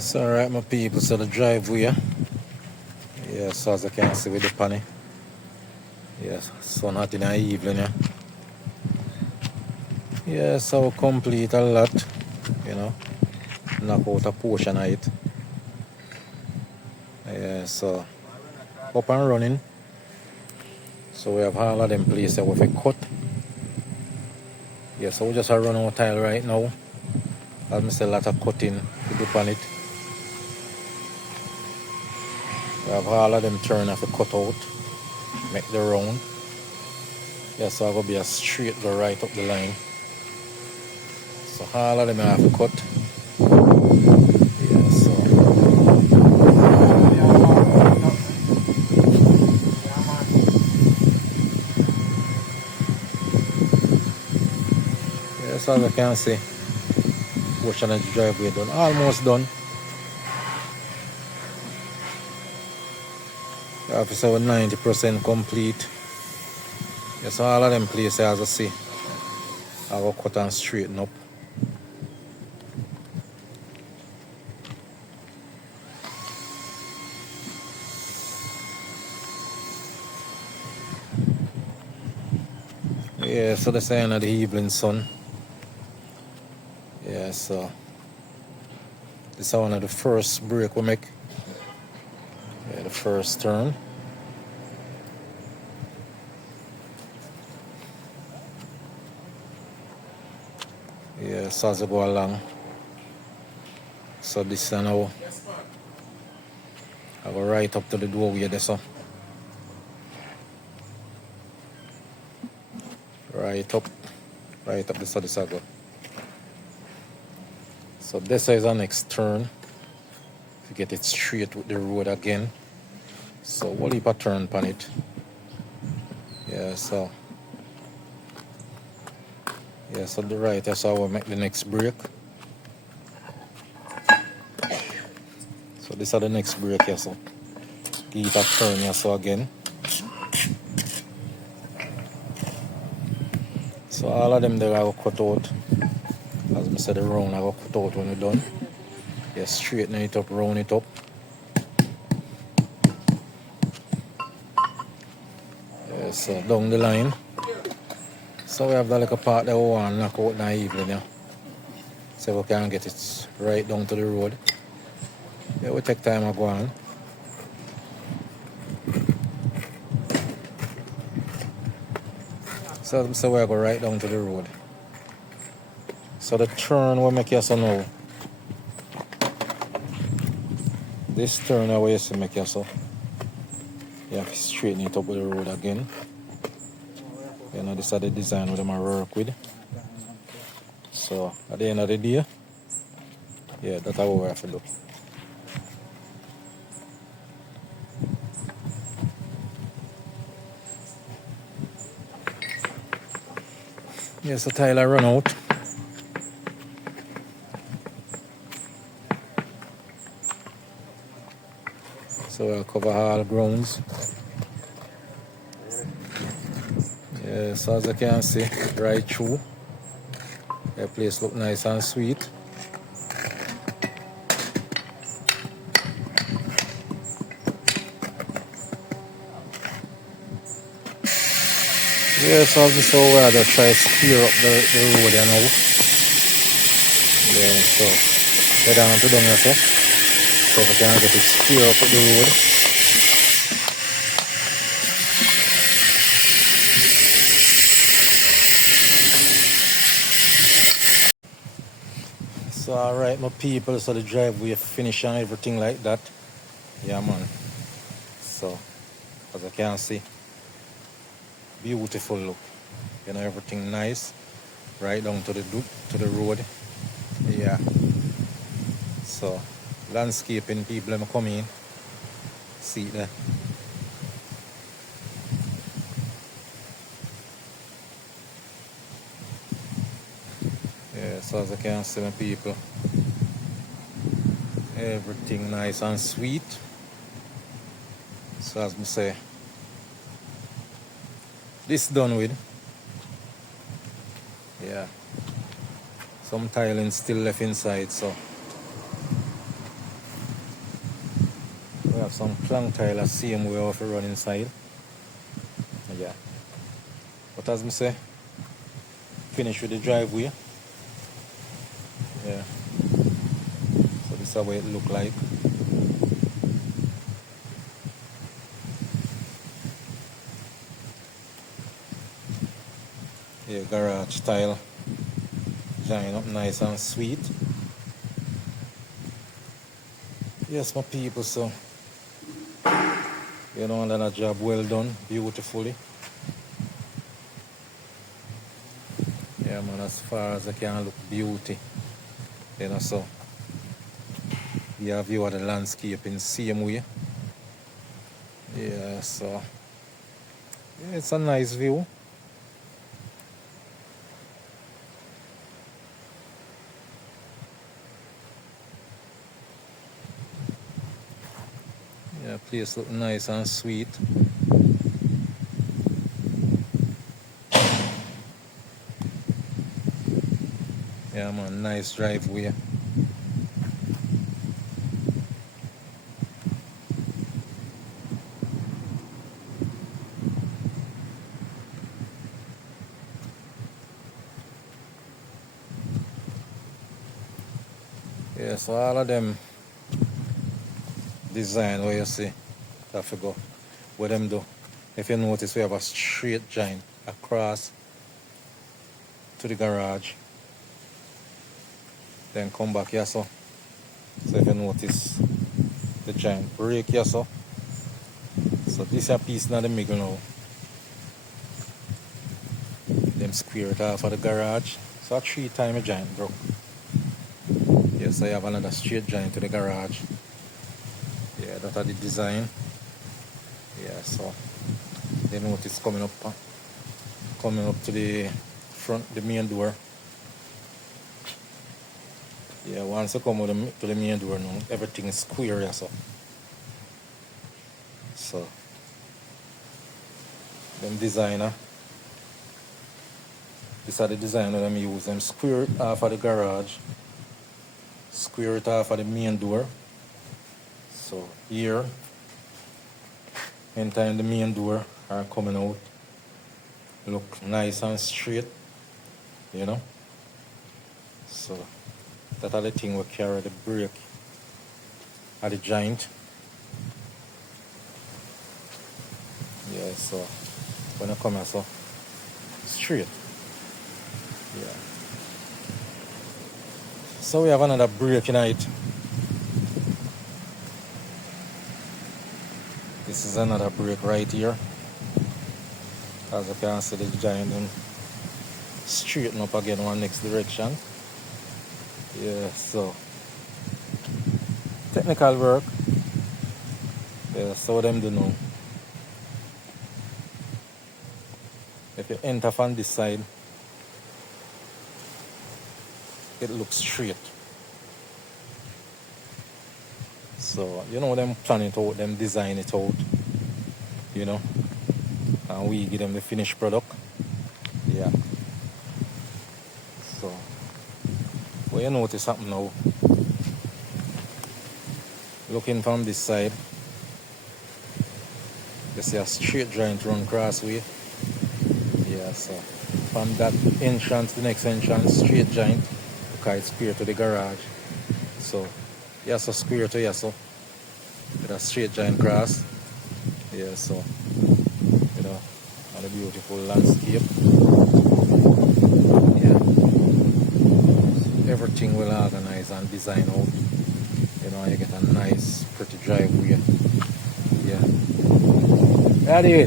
So alright my people, so the driveway, yeah, so as you can see with the panny, yes, sun hot in the evening, yeah, so we complete a lot, you know, knock out a portion of it, yeah, so up and running, so we have all of them places with a cut, yeah, so we just run out tile right now, as I say, a lot of cutting to do on it, we have all of them turn off the cut out, make the round, yeah, so it's going to be a straight go right up the line, so all of them have to cut, yeah, so yes, as I can see, portion of the driveway done, almost done. Office over 90% complete. Yes, so all of them places as I see, I will cut and straighten up. Yeah, so the sign of the evening sun. Yeah, so this is one of the first break we make. Yeah, the first turn. Yeah, so as I go along. So this is now I go right up to the doorway there, so. Right up this is I go. So this is our next turn. To get it straight with the road again. So we'll leave a turn on it. Yeah, so the right, that's how we make the next break. So this is the next break here, so give it a turn here, so again. So all of them there I will cut out. As I said, the round I will cut out when we're done. Yeah, straighten it up, round it up. Yeah, so down the line. So we have that little part that we want to knock out in the evening, yeah. So we can get it right down to the road. Yeah, we take time to go on. So we go right down to the road. So the turn we make here so now. This turn away to make here so. You have to straighten it up with the road again. You know, this is the design with them I work with. So at the end of the day, yeah, that's how we have to do. Yeah, so Tyler run out. So we'll cover all grounds. Yeah, so as you can see, right through. The place look nice and sweet. Yeah, so this is how we just try to clear up the road, you know. Yeah, so get down to down here, so if we can get it clear up with the road. So alright my people, so the driveway finish and everything like that. Yeah man. So as you can see, beautiful look. You know, everything nice. Right down to the road. Yeah. So landscaping people them come in. See it there. Yeah, so as you can see my people, everything nice and sweet. So as I say, this done with. Yeah. Some tiling still left inside, so have some plank tile the same way off run inside. Yeah. But as me say, finish with the driveway. Yeah. So this is how it look like. Yeah, garage tile. Join up nice and sweet. Yes, my people, so you know, another job well done, beautifully. Yeah, man, as far as I can look beauty. You know, so you have view of the landscape in the same way. Yeah, so yeah, it's a nice view. Yeah, place look nice and sweet. Yeah, man, nice driveway. Yeah, so all of them design where you see, I forgot what them do. If you notice, we have a straight joint across to the garage. Then come back here, so. So if you notice the giant break here, so. So this is a piece in the middle now. Them square it off of the garage. So a 3-time giant broke. Yes, so I have another straight giant to the garage. Yeah, that's the design. Yeah, so you notice coming up to the front, the main door. Yeah, once you come to the main door now, everything is square here, so. So them designer. These are the designer them use. Them square it off of the garage. Square it off of the main door. So here, anytime the main door are coming out, look nice and straight, you know. So that are the thing we carry the brake at the joint. Yeah, so when I come here, so straight. Yeah. So we have another brake in it. This is another brake right here. As you can see, the giant them straighten up again one next direction. Yeah, so technical work. Yeah, so them do know. If you enter from this side, it looks straight. So, you know, them plan it out, them design it out, you know, and we give them the finished product. Yeah. So, well, you notice something now. Looking from this side, you see a straight joint run crossway. Yeah, so from that entrance, the next entrance, straight joint, because it's square to the garage. So, yeah, so square to yeah, so with a straight joint cross. Yeah, so, you know, and a beautiful landscape. Yeah. So everything will organize and design out. You know, you get a nice, pretty driveway. Yeah. Ready?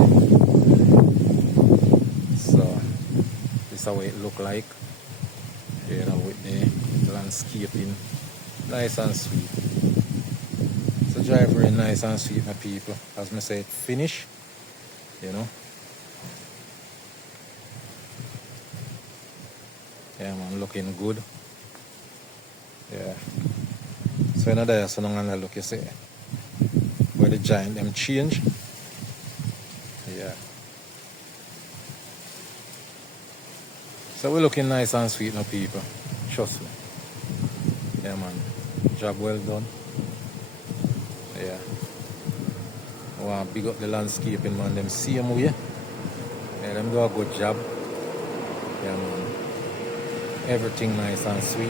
So, this is how it look like. You know, with the landscaping. Nice and sweet. So drive very nice and sweet, my people. As I said, finish. You know. Yeah, man, looking good. Yeah. So in there, so I'm gonna look, you see, where the giant them change. Yeah. So we're looking nice and sweet, my people. Trust me. Yeah, man. Job well done. Yeah. I want to big up the landscaping, man. Them same way. Yeah, them do a good job. Yeah, man. Everything nice and sweet.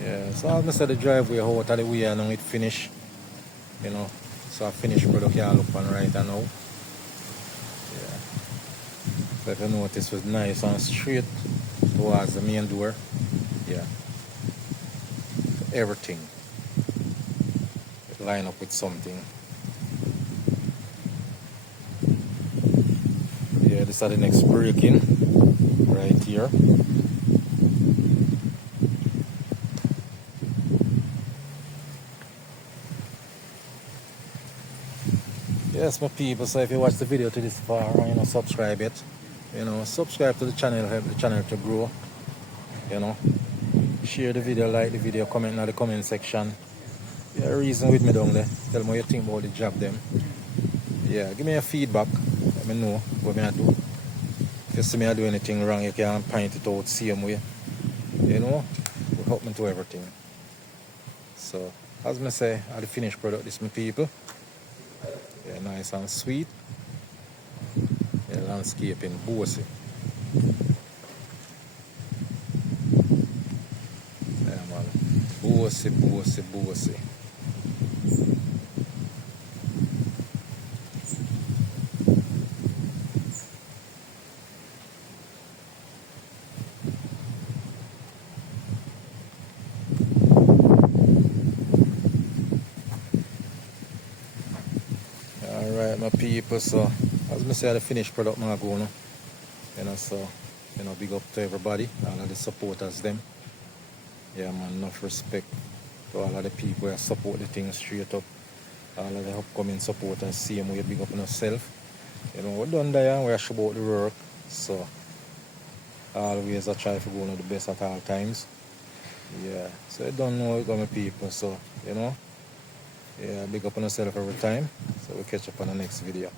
Yeah, so as I said, the driveway out of the way and now it finished. You know, so I finished product here look on right now. Yeah. So if you notice, it was nice and straight towards the main door. Yeah. So everything line up with something. Yeah, this is the next break-in right here. Yes, my people, so if you watch the video to this far, subscribe it. Subscribe to the channel, help the channel to grow. Share the video, like the video, comment in the comment section. Yeah, reason with me down there. Tell me what you think about the job them. Yeah, give me a feedback. Let me know what I do. If you see me I do anything wrong, you can point it out same way. Will help me to everything. So, as I say, I the finished product, this my people. Yeah, nice and sweet. Yeah, landscaping, bossy. Yeah, man. Bossy, bossy, bossy. Alright, my people, so as I say, the finished product I go now. So, big up to everybody, all of the supporters them. Yeah, man, enough respect to all of the people that support the thing straight up. All of the upcoming supporters, same way, big up on yourself. We're done there, we're sure about the work. So, always I try to go on the best at all times. Yeah, so I don't know it got my people, so, yeah, big up on yourself every time. So we'll catch up on the next video.